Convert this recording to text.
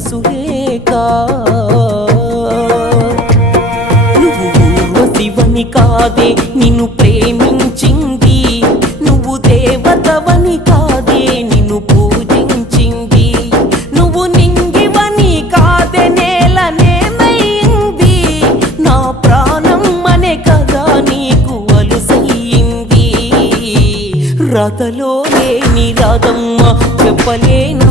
సురేఖ నువ్వు ఊర్వశివని కాదే నిన్ను ప్రేమించింది, నువ్వు దేవతవని కాదే నిన్ను పూజించింది, నువ్వు నింగివని కాదే నేలనేమైంది, నా ప్రాణం అనే కదా నీకు అలుసయ్యింది. రాతలో లేని రాధమ్మ చెప్పలేను